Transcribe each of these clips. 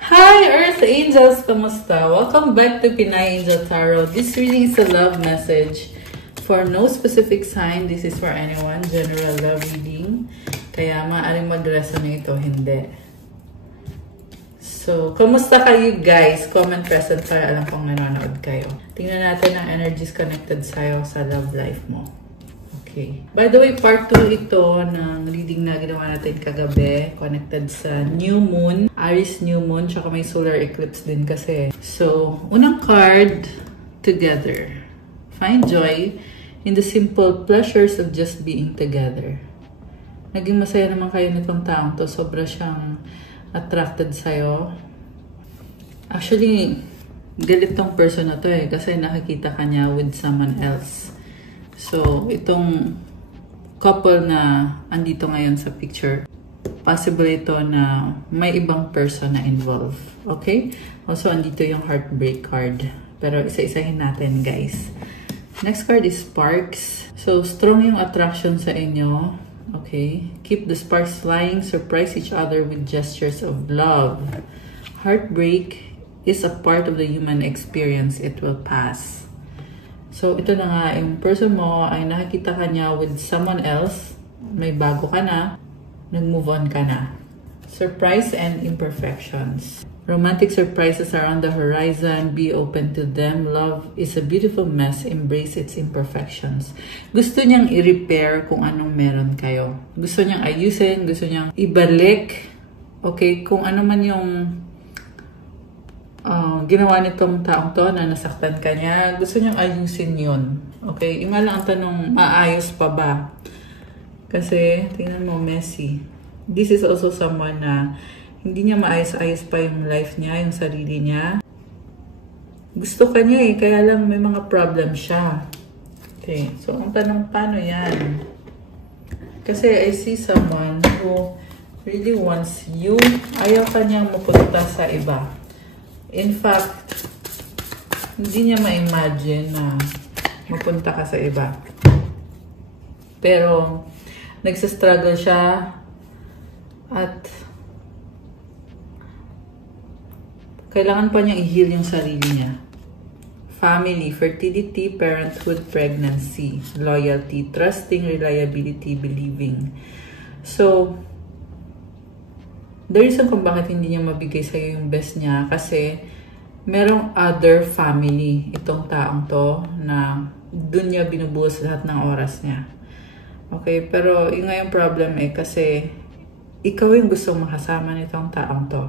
Hi Earth Angels! Kamusta? Welcome back to Pinay Angel Tarot. This reading is a love message for no specific sign. This is for anyone. General love reading. Kaya maaaring mag-resonate o hindi. So, kamusta kayo guys? Comment present para alam kong nanonood kayo. Tingnan natin ang energies connected sa'yo sa love life mo. Okay. By the way, part 2 ito ng reading na ginawa natin kagabi. Connected sa new moon. Aries new moon. Tsaka may solar eclipse din kasi. So, unang card, together. Find joy in the simple pleasures of just being together. Naging masaya naman kayo nitong taong to. Sobra siyang attracted sa'yo. Actually, galit tong person na to eh. Kasi nakikita ka niya with someone else. So, itong couple na andito ngayon sa picture, possible ito na may ibang person na involved. Okay? Also, andito yung heartbreak card. Pero isa-isahin natin, guys. Next card is sparks. So, strong yung attraction sa inyo. Okay? Keep the sparks flying. Surprise each other with gestures of love. Heartbreak is a part of the human experience. It will pass. So, ito na nga, yung person mo ay nakikita ka niya with someone else. May bago ka na. Nag-move on ka na. Surprise and imperfections. Romantic surprises are on the horizon. Be open to them. Love is a beautiful mess. Embrace its imperfections. Gusto niyang i-repair kung anong meron kayo. Gusto niyang ayusin. Gusto niyang ibalik. Okay, kung ano man yung ginawa nitong taong to na nasaktan ka niya, gusto niyang ayusin yun. Okay? Yung nga lang ang tanong, maayos pa ba? Kasi, tingnan mo, messy. This is also someone na hindi niya maayos-ayos pa yung life niya, yung sarili niya. Gusto ka niya eh, kaya lang may mga problem siya. Okay. So, ang tanong, paano yan? Kasi I see someone who really wants you. Ayaw ka niyang mapunta sa iba. In fact, hindi niya ma-imagine na mapunta ka sa iba. Pero, nagsastruggle siya at kailangan pa niyang i-heal yung sarili niya. Family, fertility, parenthood, pregnancy, loyalty, trusting, reliability, believing. So, the reason kung bakit hindi niya mabigay sa'yo yung best niya kasi merong other family itong taong to na dun niya binubuhos lahat ng oras niya. Okay, pero yung nga yung problem eh kasi ikaw yung gustong makasama nitong taong to.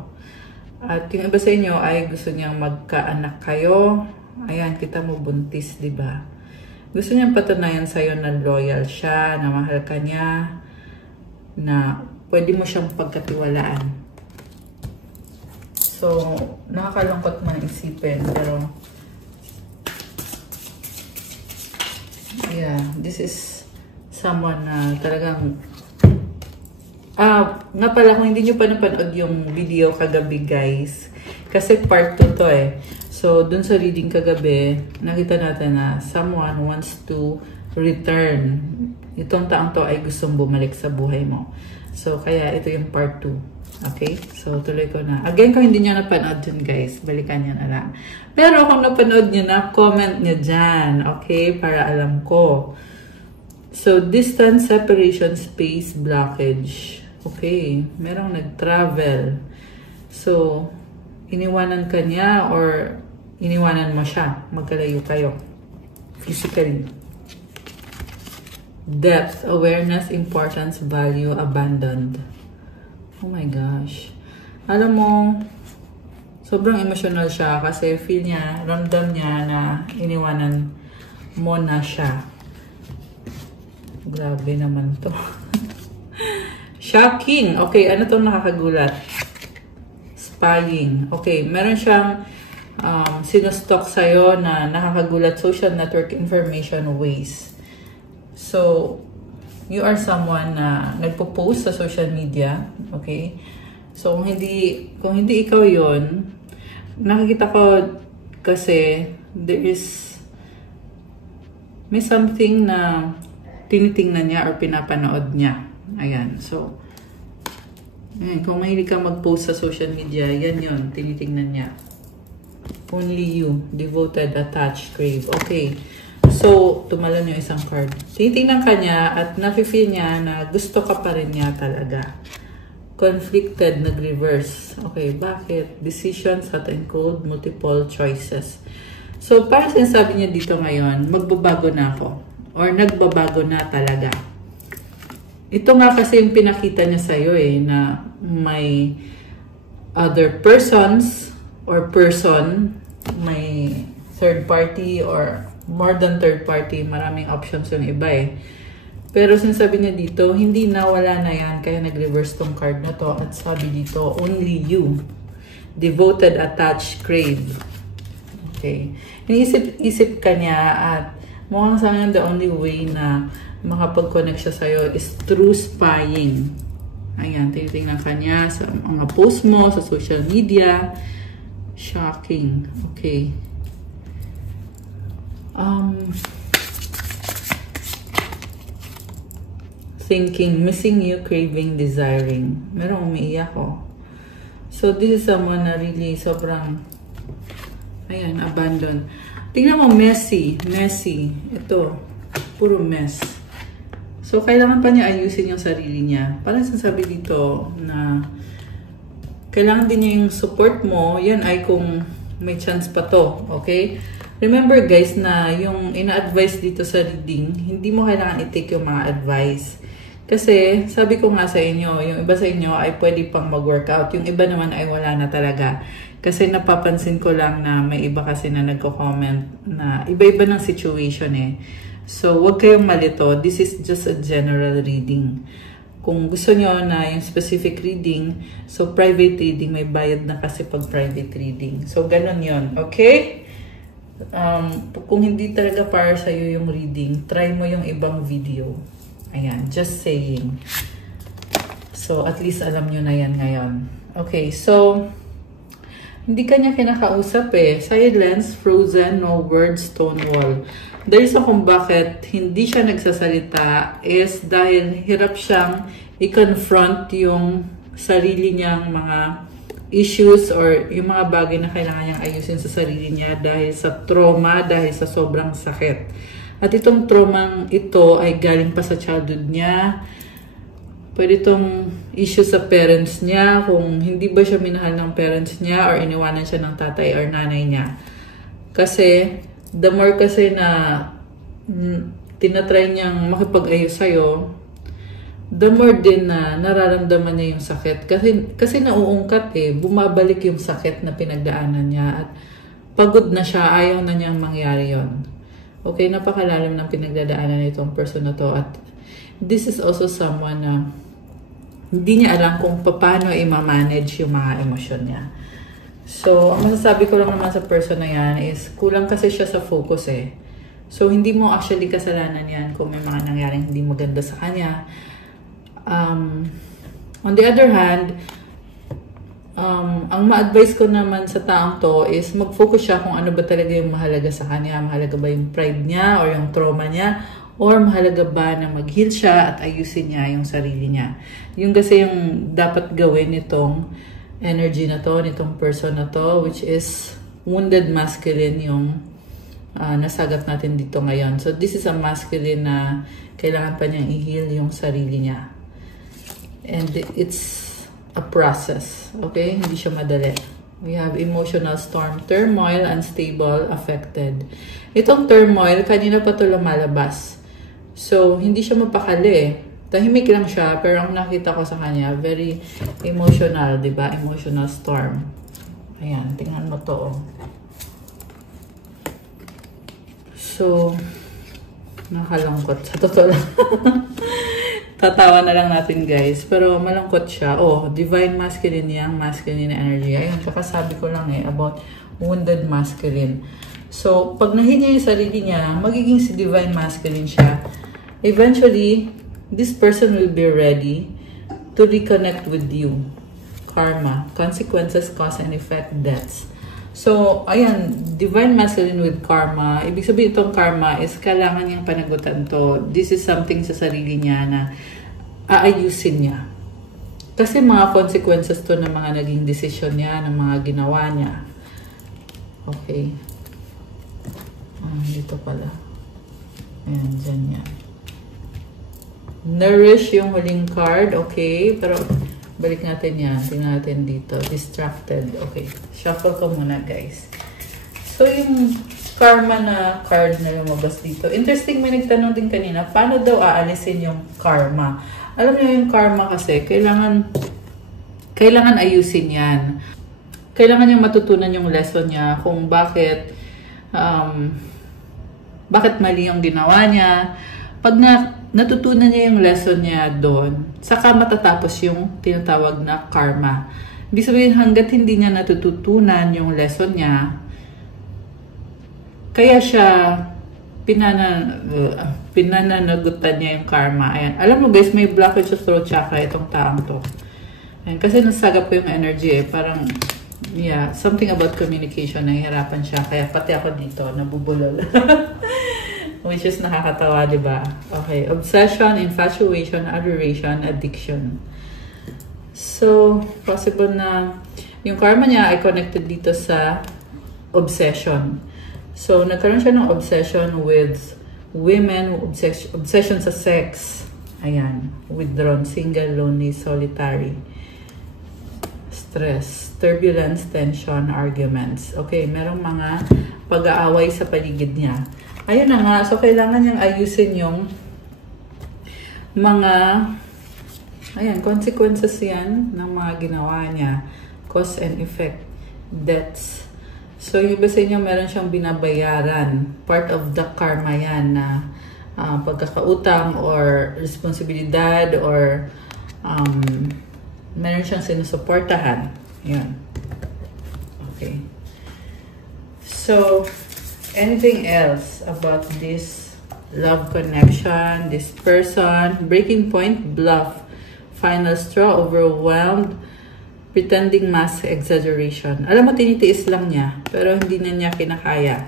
At yung iba sa inyo ay gusto niyang magkaanak kayo. Ayan, kita mo buntis, di ba? Gusto niyang patunayan sa'yo na loyal siya, na mahal ka niya, na pwede mo siyang pagkatiwalaan. So, nakakalungkot man isipin, pero yeah, this is someone na talagang nga pala, kung hindi nyo pa napanood yung video kagabi, guys, kasi part 2 to eh. So, dun sa reading kagabi, nakita natin na someone wants to return. Itong taong to ay gustong bumalik sa buhay mo. So, kaya ito yung part 2. Okay? So, tuloy ko na. Again, kung hindi nyo napanood dyan, guys, balikan nyo na lang. Pero kung napanood nyo na, comment nyo dyan. Okay? Para alam ko. So, distance, separation, space, blockage. Okay. Merong nag-travel. So, iniwanan ka niya or iniwanan mo siya. Magkalayo kayo. Physically. Depth, awareness, importance, value, abandoned. Oh my gosh. Alam mo, sobrang emotional siya kasi feel niya, ramdam niya na iniwanan mo na siya. Grabe naman to. Shocking. Okay, ano tong nakakagulat? Spying. Okay, meron siyang sinustok sa'yo na nakakagulat social network information waste. So, you are someone na nagpo-post sa social media, okay? So, kung hindi ikaw yon, nakikita ko kasi may something na tinitingnan niya or pinapanood niya. Ayan. So, Kung mahilig ka mag-post sa social media, yan yun. Tinitingnan niya. Only you. Devoted, attached, crave. Okay. So, tumalon yung isang card. Tinitingnan ka niya at nafe-feel niya na gusto ka pa rin niya talaga. Conflicted, nag-reverse. Okay, bakit? Decisions, hot and cold, multiple choices. So, parang sinasabi niya dito ngayon, magbabago na ako. Or nagbabago na talaga. Ito nga kasi yung pinakita niya sa'yo na may other persons or person, may third party or more than third party, maraming options yung iba Pero sinasabi niya dito, hindi na, wala na yan, kaya nag-reverse tong card na to. At sabi dito, only you. Devoted, attached, crave. Okay. Iniisip-isip ka niya at mukhang sa akin the only way na makapag-connect siya sa'yo is through spying. Ayan, tinitingnan ka niya sa mga post mo, sa social media. Shocking. Okay. Thinking, missing you, craving, desiring. Merong umiiyak ko. So, this is someone na really sobrang, ayan, abandon. Tingnan mo, messy. Messy. Ito, puro mess. So, kailangan pa niya ayusin yung sarili niya. Parang sinasabi dito na kailangan din niya yung support mo. Yan ay kung may chance pa to. Okay? Remember guys na yung ina-advise dito sa reading, hindi mo kailangan i-take yung mga advice. Kasi, sabi ko nga sa inyo, yung iba sa inyo ay pwede pang mag-workout. Yung iba naman ay wala na talaga. Kasi napapansin ko lang na may iba kasi na nagko-comment na iba-iba ng situation So, wag kayong malito. This is just a general reading. Kung gusto nyo na yung specific reading, so private reading, may bayad na kasi pag private reading. So, ganun yon. Okay? Kung hindi talaga para sa'yo yung reading, try mo yung ibang video. Ayan, just saying. So, at least alam nyo na yan ngayon. Okay, so, hindi kanya kinakausap Silence, frozen, no words, stone wall. The reason kung bakit hindi siya nagsasalita is dahil hirap siyang i-confront yung sarili niyang mga issues or yung mga bagay na kailangan niyang ayusin sa sarili niya dahil sa trauma, dahil sa sobrang sakit. At itong traumang ito ay galing pa sa childhood niya. Pwede itong issue sa parents niya, kung hindi ba siya minahal ng parents niya or iniwanan siya ng tatay or nanay niya. Kasi, the more kasi na tinatry niyang makipag-ayos sa'yo, the more din na nararamdaman niya yung sakit. Kasi nauungkat bumabalik yung sakit na pinagdaanan niya at pagod na siya, ayaw na niyang mangyari yon. Okay, napakalalim ng pinagdadaanan nitong person na to at this is also someone na hindi niya alam kung paano i-manage yung mga emosyon niya. So, ang masasabi ko lang naman sa person na yan is kulang kasi siya sa focus So, hindi mo actually kasalanan yan kung may mga nangyaring hindi maganda sa kanya. On the other hand, ang ma-advise ko naman sa taong to is mag-focus siya kung ano ba talaga yung mahalaga sa kanya. Mahalaga ba yung pride niya or yung trauma niya? Or mahalaga ba na mag-heal siya at ayusin niya yung sarili niya? Yung kasi yung dapat gawin nitong energy na to, nitong person na to, which is wounded masculine yung nasagat natin dito ngayon. So, this is a masculine na kailangan pa niyang i-heal yung sarili niya. And it's a process. Okay? Hindi siya madali. We have emotional storm, turmoil, unstable, affected. Itong turmoil, kanina pa ito lumalabas. So, hindi siya mapakali. Tahimik lang siya, pero ang nakita ko sa kanya, very emotional, di ba? Emotional storm. Ayan, tingnan mo to. So, nakalangkot. Sa totoo lang. Tatawa na lang natin, guys. Pero malangkot siya. Oh, divine masculine yang masculine energy. Ayun, kakasabi ko lang about wounded masculine. So, pag nahin niya yung sarili niya, magiging si divine masculine siya. Eventually, this person will be ready to reconnect with you. Karma. Consequences, cause and effect, deaths. So, ayan, divine masculine with karma. Ibig sabihin itong karma is kailangan niyang panagutan to. This is something sa sarili niya na aayusin niya. Kasi mga consequences to ng mga naging decision niya, ng mga ginawa niya. Okay. Dito pala. Ayan, dyan yan. Nourish yung huling card. Okay. Pero, balik natin yan. Tingnan natin dito. Distracted. Okay. Shuffle ko muna, guys. So, yung karma na card na lumabas dito. Interesting, may nagtanong din kanina, paano daw aalisin yung karma? Alam niyo yung karma kasi, kailangan ayusin yan. Kailangan niyang matutunan yung lesson niya kung bakit mali yung ginawa niya. Pag natutunan niya yung lesson niya doon, saka matatapos yung tinatawag na karma. Ibig sabihin, hanggat hindi niya natututunan yung lesson niya, kaya siya pinananagutan niya yung karma. Ayan. Alam mo guys, may blockage sa throat chakra itong taong to. Ayan. Kasi nasagap po yung energy eh. Parang, yeah, something about communication, nahihirapan siya. Kaya pati ako dito, nabubulol. Which is nakakatawa, di ba? Okay. Obsession, infatuation, adoration, addiction. So, possible na yung karma niya ay connected dito sa obsession. So, nagkaroon siya ng obsession with women, obsession sa sex. Ayan. Withdrawn, single, lonely, solitary. Stress, turbulence, tension, arguments. Okay, merong mga pag-aaway sa paligid niya. Ayun na nga. So, kailangan niyang ayusin yung mga consequences yan ng mga ginawa niya. Cause and effect. Deaths. So, yung iba sa inyo, meron siyang binabayaran. Part of the karma yan na pagkakautang or responsibilidad or meron siyang sinusuportahan. Yan. Okay. So, anything else about this love connection, this person, breaking point, bluff, final straw, overwhelmed, pretending mass exaggeration. Alam mo, tinitiis lang niya, pero hindi na niya kinakaya.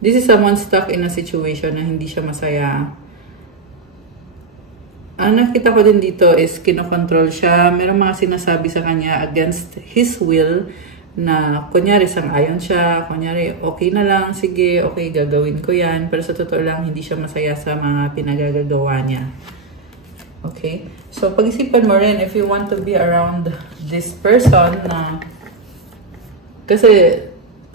This is someone stuck in a situation na hindi siya masaya. Ang nakita ko din dito is kinokontrol siya. Merong mga sinasabi sa kanya against his will na kunyari sang-ayon siya, kunyari okay na lang, sige, okay, gagawin ko yan. Pero sa totoo lang, hindi siya masaya sa mga pinagagagawa niya. Okay? So, pag-isipan mo rin if you want to be around this person na kasi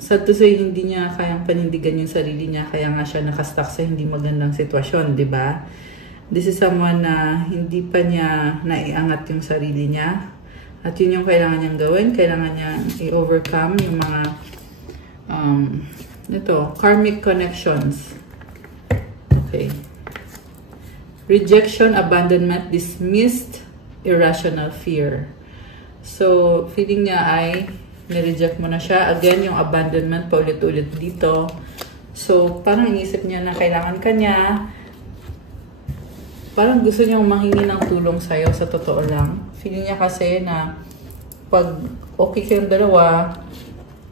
sad to say, hindi niya kayang panindigan yung sarili niya, kaya nga siya nakastuck sa hindi magandang sitwasyon, di ba? This is someone na hindi pa niya naiangat yung sarili niya. At yun yung kailangan niyang gawin. Kailangan niyang i-overcome yung mga karmic connections. Okay. Rejection, abandonment, dismissed, irrational fear. So, feeling niya ay nireject mo na siya. Again, yung abandonment paulit-ulit dito. So, parang inisip niya na kailangan ka niya. Parang gusto niyang manghingi ng tulong sa'yo sa totoo lang. Feeling niya kasi na pag okay kayong dalawa,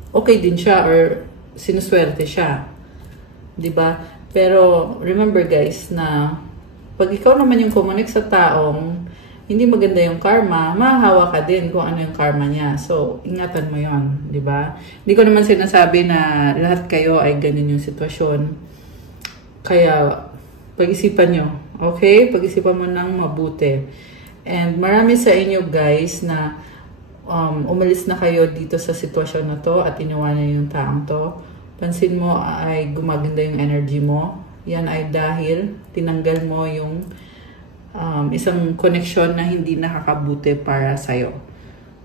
okay din siya or sinuswerte siya. Diba? Pero remember guys na pag ikaw naman yung kumonek sa taong hindi maganda yung karma, mahahawa ka din kung ano yung karma niya. So, ingatan mo yon, di ba? Hindi ko naman sinasabi na lahat kayo ay ganun yung sitwasyon. Kaya, pag-isipan nyo. Okay? Pag-isipan mo ng mabuti. And marami sa inyo guys na umalis na kayo dito sa sitwasyon na to at iniwanan yung taong to. Pansin mo ay gumaganda yung energy mo. Yan ay dahil tinanggal mo yung isang connection na hindi nakakabuti para sa'yo.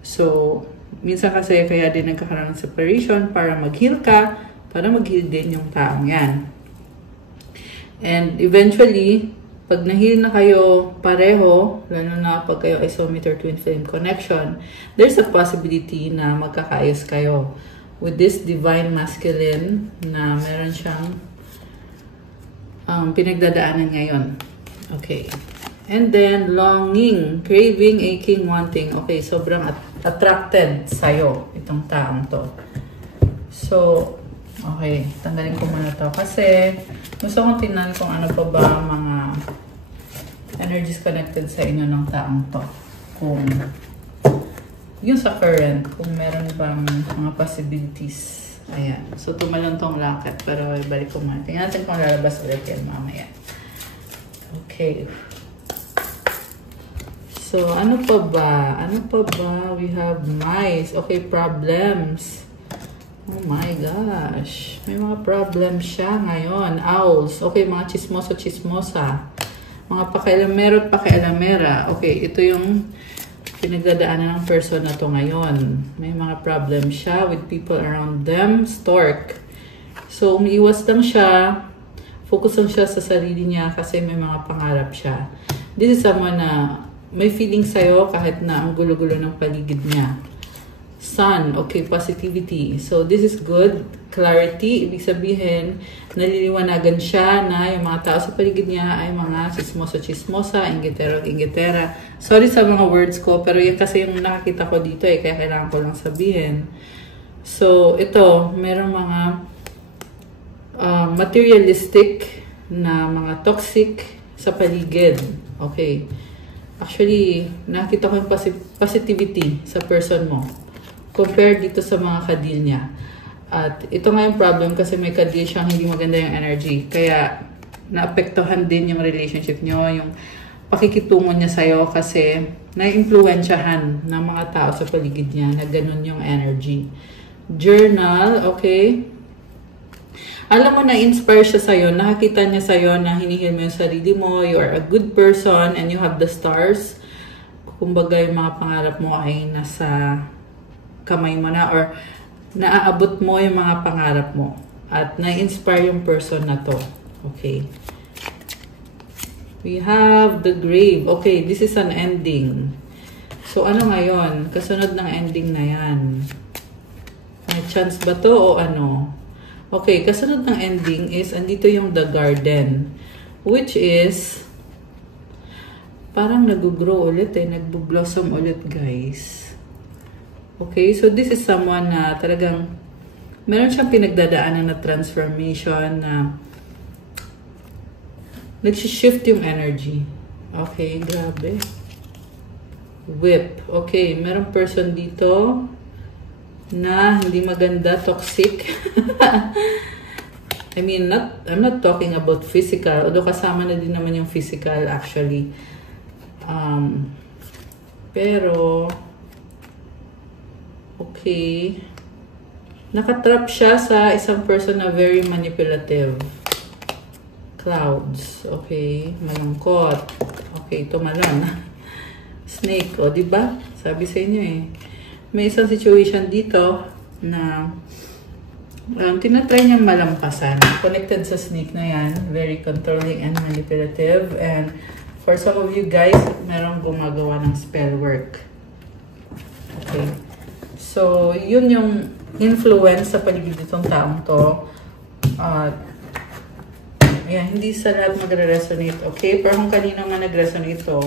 So, minsan kasi kaya din nagkakaroon ng separation para mag-heal ka, para mag-heal din yung taong yan. And eventually, pag na-heal na kayo pareho, lalo na pag kayo ay soulmate or twin flame connection, there's a possibility na magkakaayos kayo with this divine masculine na meron siyang pinagdadaanan ngayon. Okay. And then, longing, craving, aching, wanting. Okay, sobrang attracted sa'yo itong taong to. So, okay, tanggalin ko muna to kasi gusto kong tingnan kung ano pa ba mga energies connected sa inyo ng taong to. kung yung sa current, kung meron bang mga possibilities. Ayan. So, tumalon tong locket. Pero, ibalik ko muna. Tingnan natin kung lalabas ulit yan mamaya. Okay. So, ano pa ba? Ano pa ba? We have mice. Okay, problems. Oh my gosh. May mga problems siya ngayon. Owls. Okay, mga chismosa. Mga pakialamero at pakialamera. Okay, ito yung pinagdadaanan ng person na to ngayon. May mga problem siya with people around them. Stork. So, umiiwas lang siya. Focus lang siya sa sarili niya kasi may mga pangarap siya. This is someone na may feeling sa'yo kahit na ang gulo-gulo ng paligid niya. Sun. Okay, positivity. So, this is good. Clarity. Ibig sabihin, naliliwanagan siya na yung mga tao sa paligid niya ay mga chismosa, inggitera. Sorry sa mga words ko, pero yan kasi yung nakakita ko dito kaya kailangan ko lang sabihin. So, ito, merong mga materialistic na mga toxic sa paligid. Okay. Actually, nakita ko yung positivity sa person mo compared dito sa mga kadil niya. At ito nga yung problem kasi may kadil siyang hindi maganda yung energy. Kaya, naapektuhan din yung relationship nyo, yung pakikitungo niya sa'yo kasi na-influensyahan ng mga tao sa paligid niya na ganun yung energy. Journal, okay. Alam mo, na-inspire siya sa'yo, nakakita niya sa'yo na hinihil mo yung sarili mo, you are a good person, and you have the stars. Kumbaga, yung mga pangarap mo ay nasa kamay mo na or naaabot mo yung mga pangarap mo. At na-inspire yung person na to. Okay. We have the grave. Okay, this is an ending. So, ano ngayon? Kasunod ng ending na yan. May chance ba to o ano? Okay, kasunod ng ending is, andito yung the garden. Which is, parang nag-grow ulit nag-blossom ulit, guys. Okay, so this is someone na talagang meron siyang pinagdadaanan na transformation na nag-shift yung energy. Okay, grabe. Whip. Okay, meron person dito na hindi maganda, toxic. I mean, I'm not talking about physical, although kasama na din naman yung physical actually. Pero okay. Nakatrap siya sa isang person na very manipulative. Clouds. Okay. Malungkot. Okay, tumalon. Snake. O, diba? Sabi sa inyo May isang situation dito na tinatry niyang malampasan. Connected sa snake na yan. Very controlling and manipulative. And for some of you guys, merong gumagawa ng spell work. Okay. So, yun yung influence sa paligid itong taong to. Hindi sa lahat magre-resonate. Okay? Pero kung kanina nga nag-resonate to,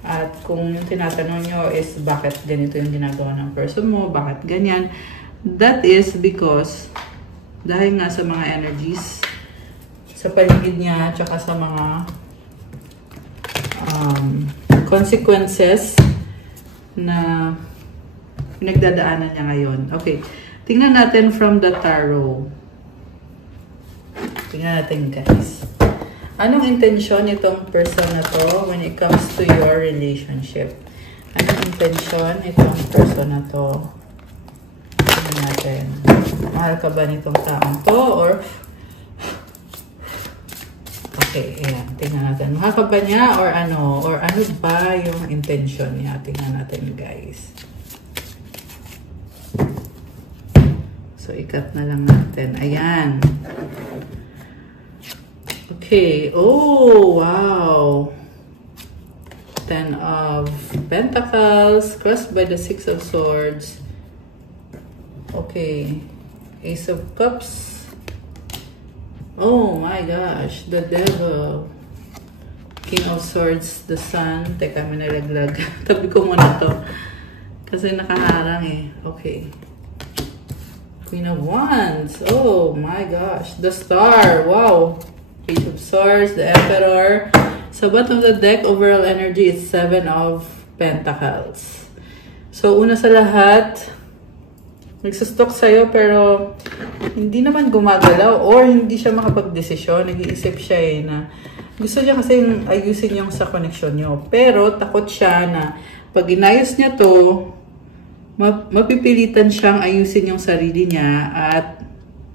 at kung yung tinatanong nyo is bakit ganito yung ginagawa ng person mo, bakit ganyan, that is because dahil nga sa mga energies sa paligid niya, tsaka sa mga consequences na pinagdadaanan niya ngayon. Okay. Tingnan natin from the tarot. Tingnan natin, guys. Anong intensyon itong person na to when it comes to your relationship? Anong intensyon itong person na to? Tingnan natin. Mahal ka ba nitong taong to? Or okay, ayan. Tingnan natin. Mahal ka ba niya? Or ano? Or ano ba yung intensyon niya? Tingnan natin, guys. So, ikat na lang natin. Ayan. Okay. Oh, wow. 10 of Pentacles. Crossed by the 6 of Swords. Okay. Ace of Cups. Oh my gosh. The Devil. King of Swords. The Sun. Teka, may nalaglag. Tabi ko muna to. Kasi nakaharang Okay. Queen of Wands. Oh my gosh. The Star. Wow. Page of Swords. The Emperor. So bottom of the deck, overall energy is 7 of Pentacles. So, una sa lahat, nagsustok sa'yo pero hindi naman gumagalaw or hindi siya makapag-desisyon. Nag-iisip siya na gusto niya kasi ayusin yung sa connection nyo. Pero takot siya na pag inayos niya to, mapipilitan siyang ayusin yung sarili niya at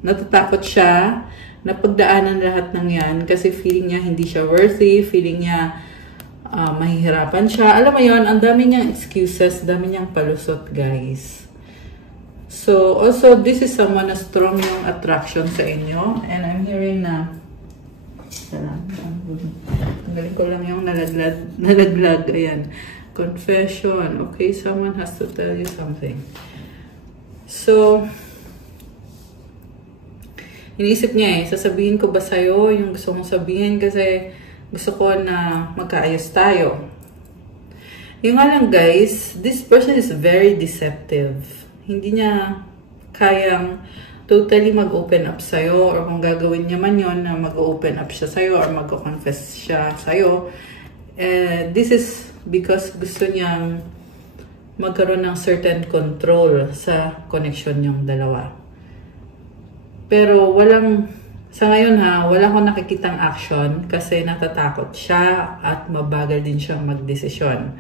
natatakot siya na pagdaanan lahat ng yan kasi feeling niya hindi siya worthy, feeling niya mahihirapan siya. Alam mo yon, ang dami niyang excuses, dami niyang palusot, guys. So, also, this is someone na strong yung attraction sa inyo. And I'm hearing na, tanggalin ko lang yung nalaglag, ayan. Confession. Okay, someone has to tell you something. So, iniisip niya sasabihin ko ba sa'yo yung gusto mong sabihin kasi gusto ko na magkaayos tayo. Yung nga lang guys, this person is very deceptive. Hindi niya kayang totally mag-open up sa'yo or kung gagawin niya man yun na mag-open up siya sa'yo or mag-confess siya sa'yo. This is because gusto niyang magkaroon ng certain control sa connection niyong dalawa. Pero sa ngayon wala akong nakikitang action kasi natatakot siya at mabagal din siyang magdesisyon.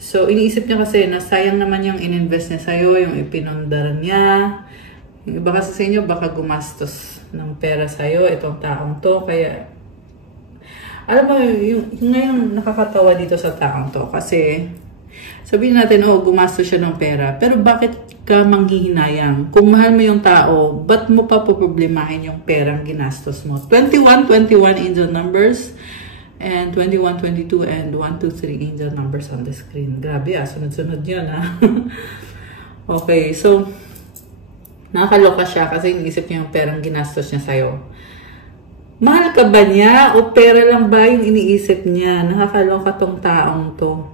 So, iniisip niya kasi na sayang naman yung ininvest niya sa'yo, yung ipinundar niya. Yung iba kasi sa inyo, baka gumastos ng pera sa'yo, itong taong to. Kaya, alam mo, yung ngayon nakakatawa dito sa taong to. Kasi, sabihin natin, gumastos siya ng pera. Pero bakit ka manghihinayang? Kung mahal mo yung tao, ba't mo pa poproblemahin yung perang ginastos mo? 21 angel numbers. And 21, 22, and 1, 2, 3 angel numbers on the screen. Grabe sunod-sunod yun Okay, so, nakakaloka siya kasi iniisip niya yung perang ginastos niya sa'yo. Mahal ka ba niya o pera lang ba yung iniisip niya? Nakakaloka tong taong to.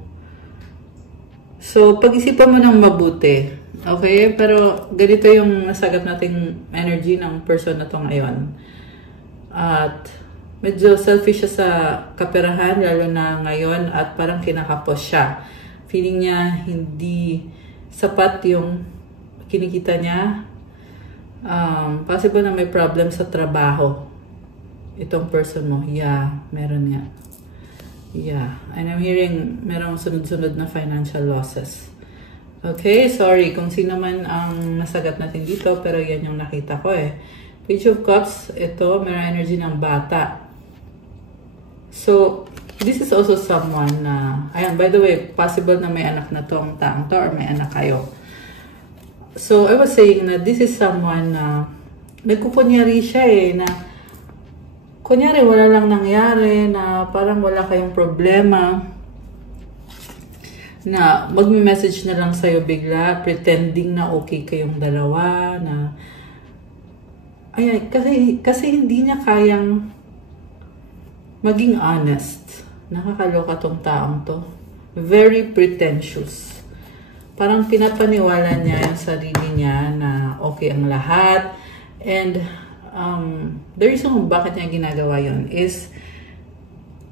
So, pag-isipan mo ng mabuti. Okay? Pero, ganito yung nasagap nating energy ng person na to ngayon. At, medyo selfish siya sa kaperahan, lalo na ngayon, at parang kinakapos siya. Feeling niya hindi sapat yung kinikita niya. Possible na may problem sa trabaho. Itong person mo, meron nga. And I'm hearing merong sunod-sunod na financial losses. Okay, sorry kung sino man ang nasagat natin dito, pero yan yung nakita ko Page of Cups, ito, merong energy ng bata. So, this is also someone na, ayan, by the way, possible na may anak na to ang taong to or may anak kayo. So, I was saying na this is someone na nagkukunyari siya na kunyari wala lang nangyari, na parang wala kayong problema, na magme-message na lang sa'yo bigla, pretending na okay kayong dalawa, na, ayan, kasi hindi niya kayang maging honest. Nakakaloka tong taong to. Very pretentious. Parang pinapaniwala niya yung sarili niya na okay ang lahat. And the reason kung bakit niya ginagawa yun is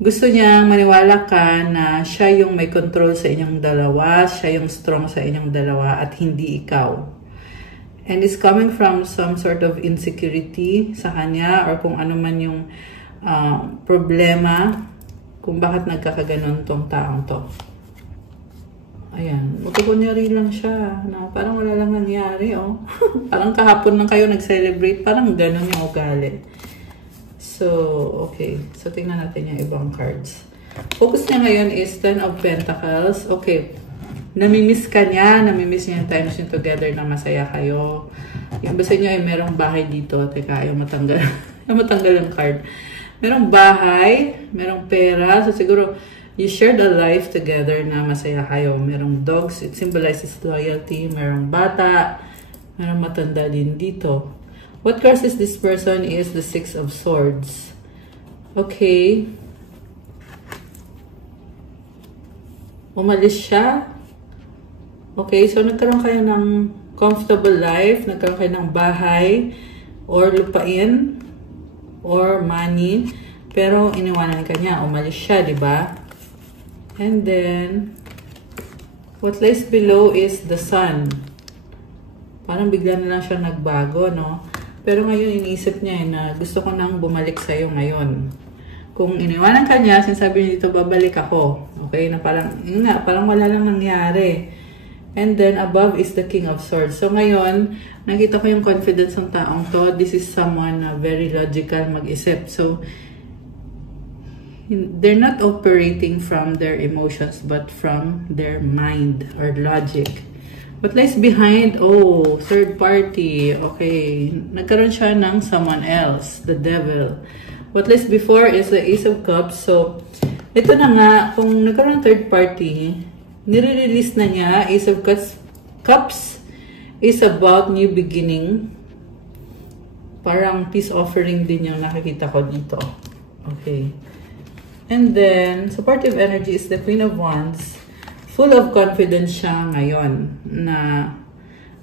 gusto niya maniwala ka na siya yung may control sa inyong dalawa, siya yung strong sa inyong dalawa at hindi ikaw. And it's coming from some sort of insecurity sa kanya or kung ano man yung problema kung bakit nagkakaganon tong taong to. Ayan, magkukunyari lang siya na parang wala lang nangyari parang kahapon lang kayo nag-celebrate, parang ganon yung ugali. So, okay. So, tingnan natin yung ibang cards. Focus niya ngayon is 10 of Pentacles. Okay. Namimiss ka niya, namimiss niya yung times niyo together na masaya kayo. Yung basta niyo ay merong bahay dito. Teka, ayaw matanggal. Ayaw matanggal yung card. Merong bahay, merong pera. So, siguro, you shared a life together na masaya kayo. Merong dogs, it symbolizes loyalty. Merong bata, merong matanda din dito. What crosses this person is the Six of Swords. Okay. Umalis siya. Okay, so nagkaroon kayo ng comfortable life, nagkaroon kayo ng bahay, or lupain, or money, pero iniwanan ka niya, umalis siya, di ba? And then, What lies below is the sun. Parang bigla na lang siya nagbago, no? Pero ngayon iniisip niya na gusto ko nang bumalik sa'yo ngayon. Kung iniwanan ka niya, sinasabi niya dito, babalik ako. Okay? Na parang, yun nga, parang wala lang nangyari. And then, above is the King of Swords. So, ngayon, nakita ko yung confidence ng taong to. This is someone na very logical mag-isip. So, they're not operating from their emotions, but from their mind or logic. What lies behind? Oh, third party. Okay. Nagkaroon siya ng someone else, the devil. What lies before is the Ace of Cups. So, ito na nga, kung nagkaroon ng third party, nire-release na niya. Ace of Cups is about new beginning. Parang peace offering din yung nakikita ko dito. Okay. And then, supportive energy is the Queen of Wands. Full of confidence siya ngayon na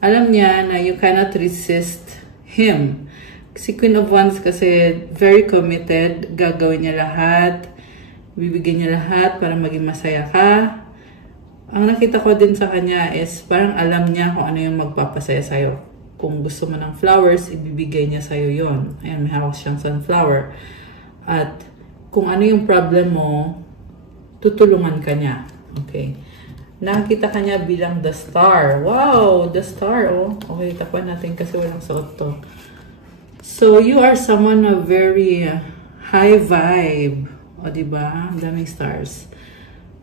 alam niya na you cannot resist him. Si Queen of Wands kasi very committed, gagawin niya lahat, bibigyan niya lahat para maging masaya ka. Ang nakita ko din sa kanya is parang alam niya kung ano yung magpapasaya sa'yo. Kung gusto mo ng flowers, ibibigay niya sa'yo yon. Ayan, may hawak siyang sunflower. At kung ano yung problem mo, tutulungan ka niya. Okay. Nakita ka niya bilang the star. Wow! The star, oh. Okay, tapan natin kasi walang suot to. So, you are someone na very high vibe. O, diba? Daming stars.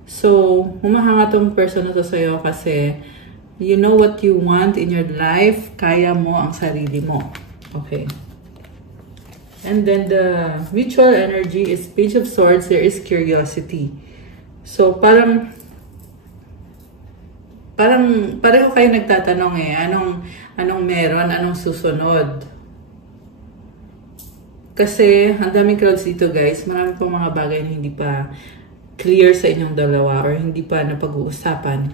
So, humahanga tong person na to sa'yo kasi you know what you want in your life. Kaya mo ang sarili mo. Okay. And then the mutual energy is Page of Swords. There is curiosity. So, parang pareho kayo nagtatanong eh, anong meron, anong susunod. Kasi, ang daming crowds dito guys, marami pong mga bagay na hindi pa clear sa inyong dalawa or hindi pa napag-uusapan.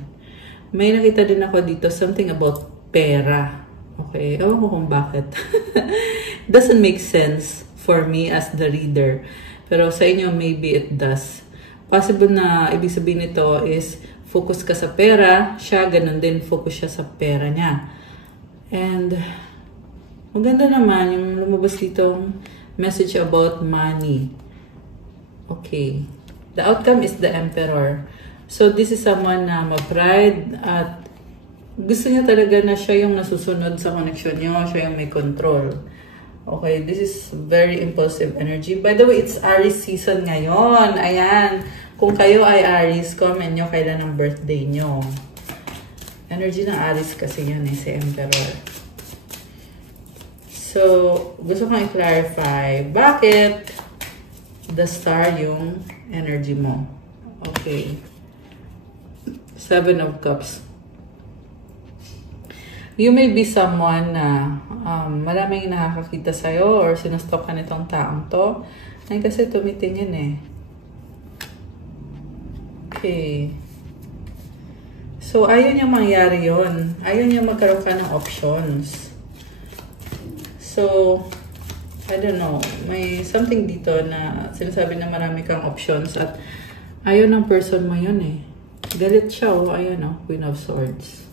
May nakita din ako dito, something about pera. Okay, ewan ko kung bakit. Doesn't make sense for me as the reader. Pero sa inyo, maybe it does. Possible na ibig sabihin nito is focus ka sa pera, siya ganun din, focus siya sa pera niya. And maganda naman yung lumabas ditong message about money. Okay. The outcome is the Emperor. So this is someone na ma-pride at gusto niya talaga na siya yung nasusunod sa connection niyo, siya yung may control. Okay, this is very impulsive energy. By the way, it's Aries season ngayon. Ayan. Kung kayo ay Aries, comment nyo kailan ang birthday nyo. Energy ng Aries kasi yan eh, si Emperor. So, gusto kong i-clarify, bakit the star yung energy mo? Okay. Seven of Cups. You may be someone na maraming nakakakita sa'yo or sinustok ka nitong taong to. Ay kasi tumitingin eh. Okay. So, ayaw niya mangyari yon. Ayaw niya magkaroon ka ng options. So, I don't know. May something dito na sinasabi na marami kang options at ayaw ng person mo yun eh. Galit siya oh. Ayun oh. Queen of Swords.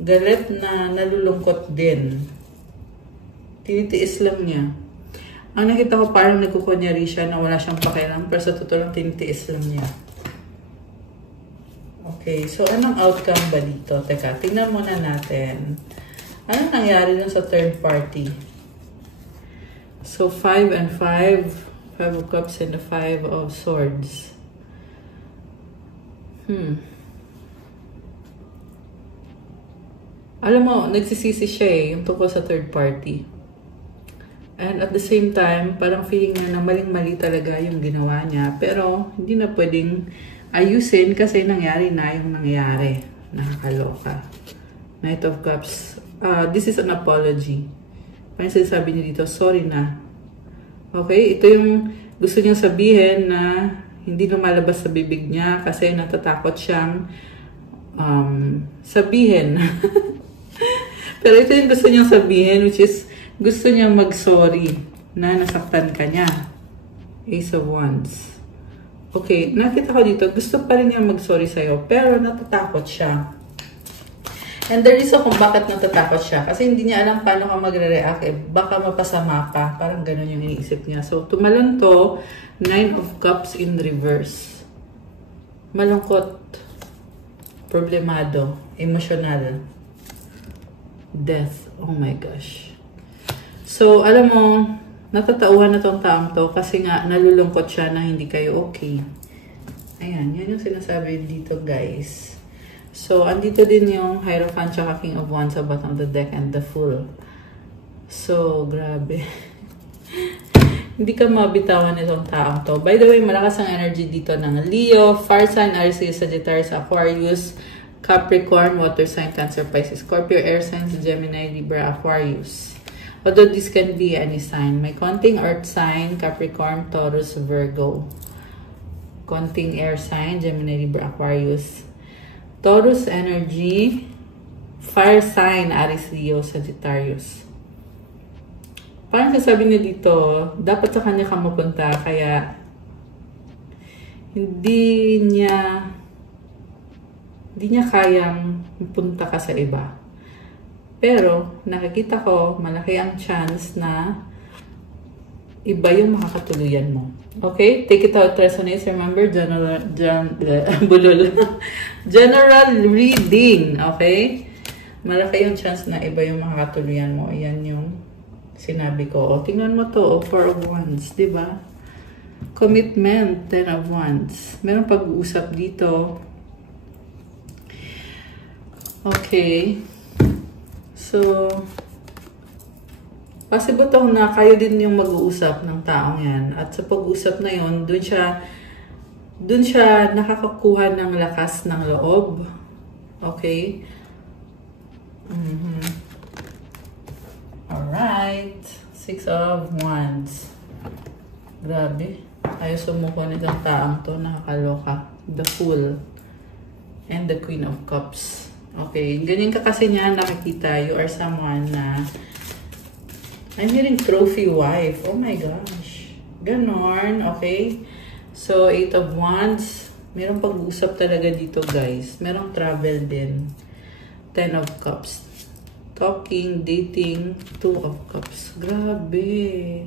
Galit na nalulungkot din. Tinitiis lang niya. Ang nakita ko parang nagkukunyari siya na wala siyang pakialam pero sa totoo lang tinitiis lang niya. Okay, so anong outcome ba dito? Teka, tingnan muna natin. Anong nangyari dun sa third party? So 5 and 5. 5 of Cups and the 5 of Swords. Alam mo, nagsisisi siya eh, yung tungkol sa third party. And at the same time, parang feeling niya na maling-mali talaga yung ginawa niya. Pero, hindi na pwedeng ayusin kasi nangyari na yung nangyari. Nakakaloka. Knight of Cups. This is an apology. Parang sinasabi niya dito, sorry na. Okay? Ito yung gusto niyang sabihin na hindi lumalabas sa bibig niya kasi natatakot siyang sabihin. Pero ito yung gusto niyang sabihin, which is gusto niyang mag-sorry na nasaktan ka niya. Ace of Wands. okay, nakita ko dito, gusto pa rin niya mag-sorry sa'yo, pero natatakot siya. And the reason kung bakit natatakot siya, kasi hindi niya alam paano ka magre-react, baka mapasama pa. Parang ganun yung iniisip niya. So, tumalon to, 9 of Cups in reverse. Malungkot, problemado, emotional, death. Oh my gosh. So, alam mo, natatauhan na tong taong to kasi nga nalulungkot siya na hindi kayo okay. Ayan, yan yung sinasabi dito, guys. So, andito din yung Hierophant tsaka King of Wands sa bottom of the deck and the Fool. So, grabe. Hindi ka mabitawan itong taong to. By the way, malakas ang energy dito ng Leo, Fire sign, Aries, Sagittarius, Aquarius, Capricorn, Water sign, Cancer, Pisces, Scorpio, Air signs, Gemini, Libra, Aquarius. Although this can be any sign. May konting Earth sign, Capricorn, Taurus, Virgo. Konting Air sign, Gemini, Libra, Aquarius. Taurus energy, Fire sign, Aries, Leo, Sagittarius. Parang sasabi niya dito, dapat sa kanya ka mapunta, kaya hindi niya kayang punta ka sa iba. Pero, nakikita ko, malaki ang chance na iba yung makakatuluyan mo. Okay? Take it out, resonates. Remember, general reading. Okay? Malaki yung chance na iba yung makakatuluyan mo. Ayan yung sinabi ko. O, tingnan mo to. O, 4 of Wands. Diba? Commitment, 10 of Wands. Meron pag-uusap dito. Okay. So, possible to na kayo din yung mag-uusap ng taong yan. At sa pag-uusap na yun, dun siya nakakakuha ng lakas ng loob. Okay? Alright. 6 of Wands. Grabe. Ayaw sumuko nitong taong to. Nakakaloka. The Fool. And the Queen of Cups. Okay. Ganyan ka kasi niya nakikita. You are someone na I'm hearing trophy wife. Oh my gosh. Ganon. Okay. So, 8 of Wands. Merong pag-uusap talaga dito, guys. Merong travel din. 10 of Cups. Talking, dating, 2 of Cups. Grabe.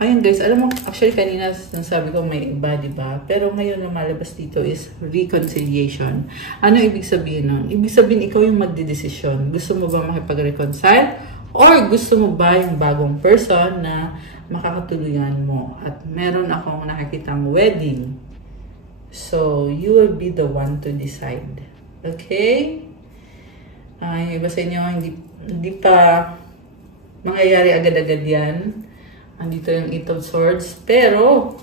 Ayun, guys. Alam mo, actually, kanina sabi ko may iba, diba? Pero ngayon, lumalabas dito is reconciliation. Ano ibig sabihin nun? Ibig sabihin, ikaw yung magdidesisyon. Gusto mo ba makipag-reconcile? Or gusto mo ba yung bagong person na makakatuluyan mo? At meron akong nakakitang wedding. So, you will be the one to decide. Okay? Yung iba sa inyo, hindi pa mangyayari agad-agad yan. Andito yung 8 of Swords. Pero,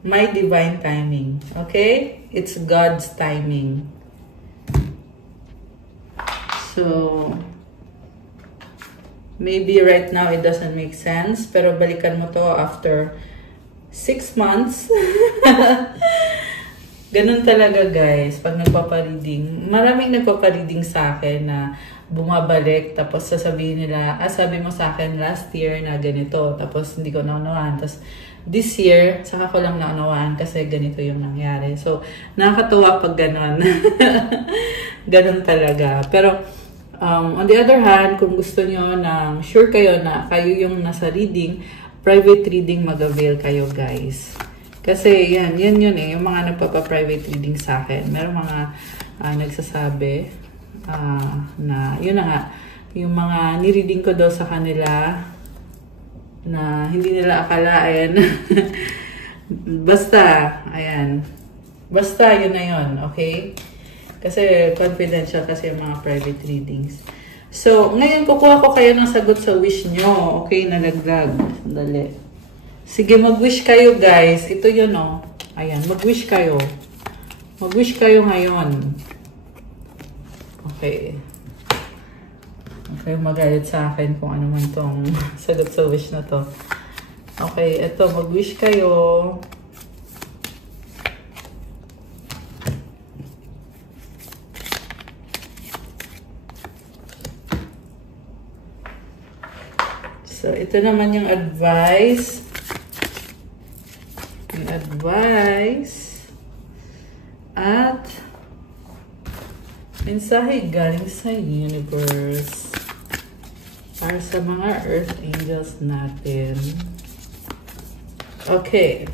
may divine timing. Okay? It's God's timing. So, maybe right now it doesn't make sense, pero balikan mo to after 6 months. Ganun talaga, guys, pag nagpapareading. Maraming nagpapareading sa akin na bumabalik, tapos sasabihin nila, sabi mo sa akin last year na ganito, tapos hindi ko naunawaan. Tapos this year, saka ko lang naunawaan kasi ganito yung nangyari. So, nakakatuwa pag ganun. Ganun talaga. Pero, on the other hand, kung gusto nyo na sure kayo na kayo yung nasa reading, private reading mag-avail kayo, guys. Kasi yan yun eh, yung mga nagpapa-private reading sa akin. Meron mga nagsasabi na, yun na nga, yung mga nireading ko daw sa kanila na hindi nila akalain. Basta, ayan. Basta, yun na yun, okay? Kasi confidential kasi yung mga private readings. So, ngayon kukuha ko kayo ng sagot sa wish nyo. Okay, nalaglag. Dali. Sige, mag-wish kayo, guys. Ito yun, oh. Ayan, mag-wish kayo. Mag-wish kayo ngayon. Okay. Okay, magalit sa akin kung ano man tong sagot sa wish na to. Okay, ito, mag-wish kayo. So, ito naman yung advice. Yung advice at mensahe galing sa universe para sa mga earth angels natin. Okay.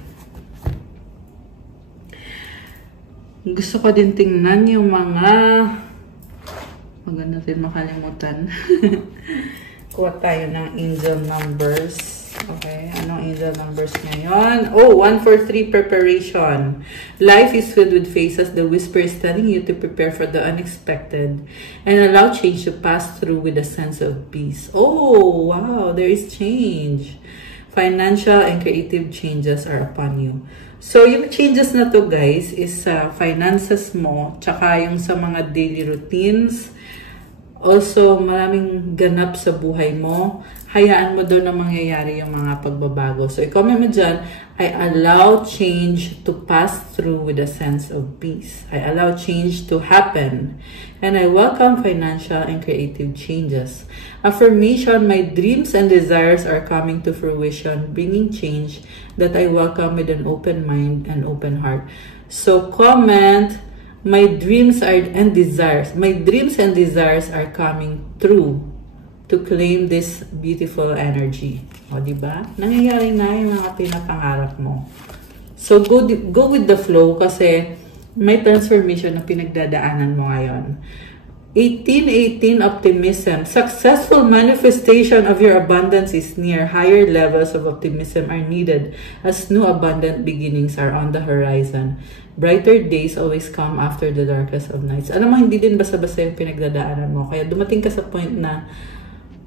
Gusto ko din tingnan yung mga wag natin makalimutan. Kuha tayo ng angel numbers. Okay, anong angel numbers ngayon? Oh, 143 preparation. Life is filled with phases. The whisper is telling you to prepare for the unexpected and allow change to pass through with a sense of peace. Oh, wow, there is change. Financial and creative changes are upon you. So, yung changes na to guys is sa finances mo, tsaka yung sa mga daily routines. Also, maraming ganap sa buhay mo. Hayaan mo doon na mangyayari yung mga pagbabago. So, i-comment mo dyan, I allow change to pass through with a sense of peace. I allow change to happen. And I welcome financial and creative changes. Affirmation, my dreams and desires are coming to fruition, bringing change that I welcome with an open mind and open heart. So, comment, my dreams and desires are coming true to claim this beautiful energy. O, diba? Nangyayari na yung mga pinapangarap mo. So, go with the flow kasi may transformation na pinagdadaanan mo ngayon. 1818 optimism. Successful manifestation of your abundance is near. Higher levels of optimism are needed as new abundant beginnings are on the horizon. Brighter days always come after the darkest of nights. Alam mo, hindi din basta-basta yung pinagdadaanan mo. Kaya dumating ka sa point na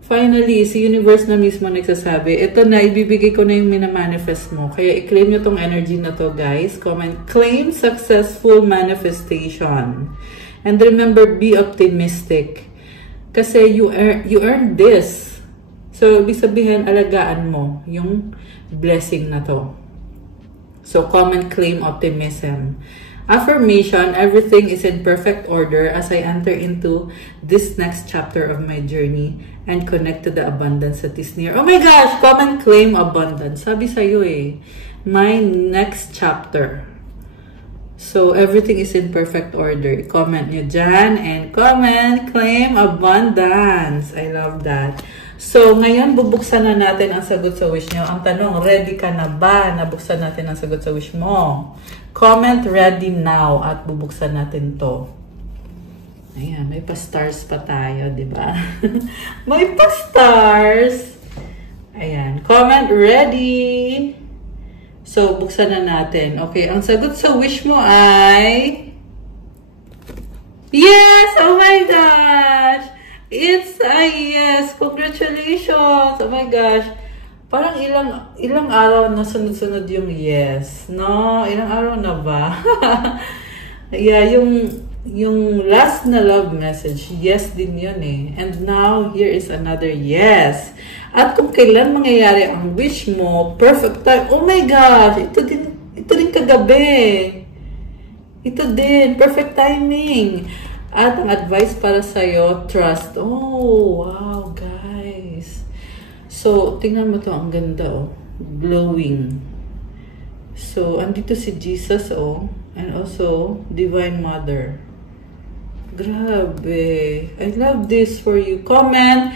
finally, si universe na mismo nagsasabi, ito na, ibibigay ko na yung minamanifest mo. Kaya i-claim nyo tong energy na to, guys. Comment, claim successful manifestation. And remember, be optimistic. Kasi you earned this. So, ibig sabihin, alagaan mo yung blessing na to. So, comment, claim optimism. Affirmation, everything is in perfect order as I enter into this next chapter of my journey and connect to the abundance that is near. Oh my gosh! Comment, claim abundance. Sabi sa'yo eh. My next chapter. So, everything is in perfect order. Comment nyo dyan and comment, claim abundance. I love that. So, ngayon, bubuksan na natin ang sagot sa wish nyo. Ang tanong, ready ka na ba? Nabuksan natin ang sagot sa wish mo. Comment ready now at bubuksan natin to. Ayan, may pa-stars pa tayo, di ba? May pa-stars. Ayan, comment ready. So, buksan na natin. Okay, ang sagot sa wish mo ay... Yes! Oh my gosh! It's a yes! Congratulations! Oh my gosh! Parang ilang araw na sunod-sunod yung yes. No? Ilang araw na ba? Yeah, yung last na love message, yes din yun eh. And now, here is another yes. At kung kailan mangyayari ang wish mo, perfect time. Oh my gosh! Ito din kagabi. Ito din, perfect timing. At ang advice para sa'yo, trust. Oh, wow, guys. So, tingnan mo to, ang ganda, oh. Glowing. So, andito si Jesus, oh. And also, Divine Mother. Grabe. I love this for you. Comment,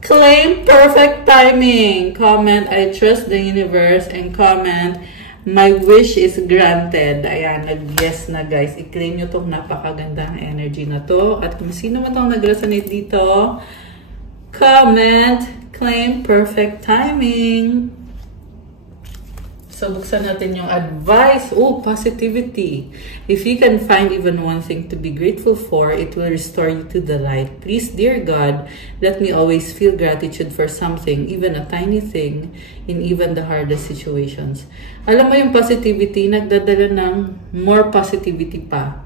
claim perfect timing. Comment, I trust the universe. And comment, my wish is granted. Ayan, nag-yes na guys. I-claim nyo tong napakagandang energy na to. At kung sino man tong nag-resonate dito, comment, claim perfect timing. So, buksan natin yung advice. Oh, positivity. If you can find even one thing to be grateful for, it will restore you to the light. Please, dear God, let me always feel gratitude for something, even a tiny thing, in even the hardest situations. Alam mo yung positivity, nagdadala ng more positivity pa.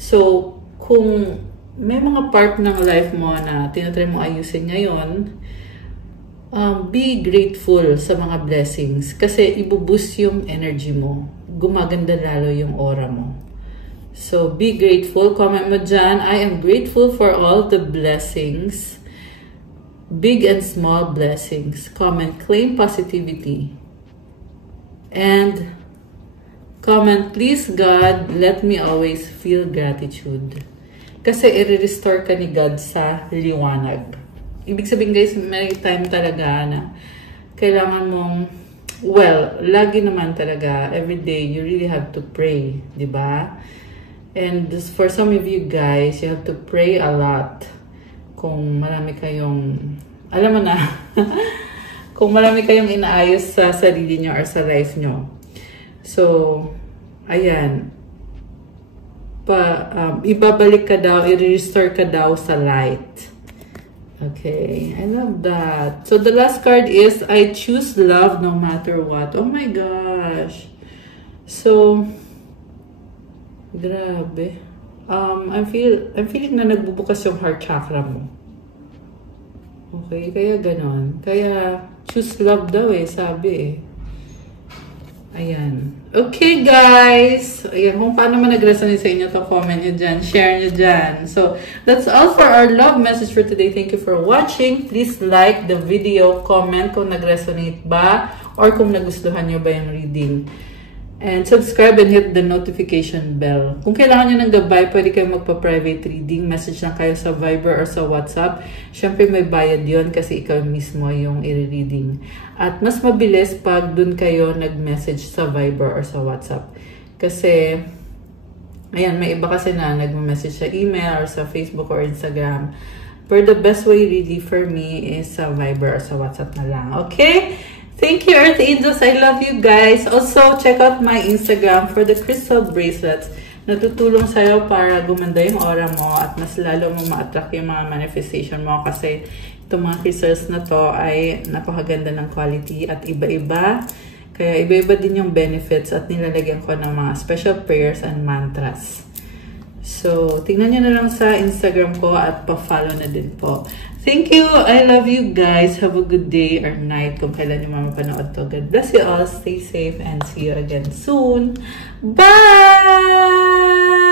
So, kung may mga part ng life mo na tinatry mo ayusin ngayon, be grateful sa mga blessings kasi ibuboost yung energy mo. Gumaganda lalo yung aura mo. So, be grateful. Comment mo dyan, I am grateful for all the blessings. Big and small blessings. Comment, claim positivity. And Comment, please God, let me always feel gratitude. Kasi i-restore ka ni God sa liwanag. Ibig sabihin guys, may time talaga na kailangan mong, well, lagi naman talaga, every day, you really have to pray, di ba? And for some of you guys, you have to pray a lot. Kung marami kayong, alam mo na, kung marami kayong inaayos sa sarili nyo or sa life nyo. So, ayan. Ibabalik ka daw, i-restore ka daw sa light. Okay, I love that. So, the last card is, I choose love no matter what. Oh my gosh. So, grabe. I'm feeling na nagbubukas yung heart chakra mo. Okay, kaya ganon. Kaya, choose love daw sabi Ayan. Okay, guys. Ayan, kung paano man nag-resonate sa inyo to, comment nyo dyan, share nyo dyan. So, that's all for our love message for today. Thank you for watching. Please like the video, comment kung nag-resonate ba, or kung nagustuhan nyo ba yung reading. And subscribe and hit the notification bell. Kung kailangan nyo ng gabay, pwede kayo magpa-private reading. Message lang kayo sa Viber or sa WhatsApp. Siyempre may bayad yon kasi ikaw mismo yung i-reading. At mas mabilis pag dun kayo nag-message sa Viber or sa WhatsApp. Kasi, ayan, may iba kasi na nag-message sa email or sa Facebook or Instagram. But the best way really for me is sa Viber or sa WhatsApp na lang. Okay? Thank you, Earth Angels. I love you guys. Also, check out my Instagram for the crystal bracelets. Natutulong sa'yo para gumanda yung aura mo at mas lalo mo ma-attract yung mga manifestation mo kasi itong mga crystals na to ay napakaganda ng quality at iba-iba. Kaya iba-iba din yung benefits at nilalagyan ko ng mga special prayers and mantras. So, tingnan nyo na lang sa Instagram ko at pa-follow na din po. Thank you. I love you guys. Have a good day or night kung kailan nyo mapanood to. God bless you all. Stay safe and see you again soon. Bye!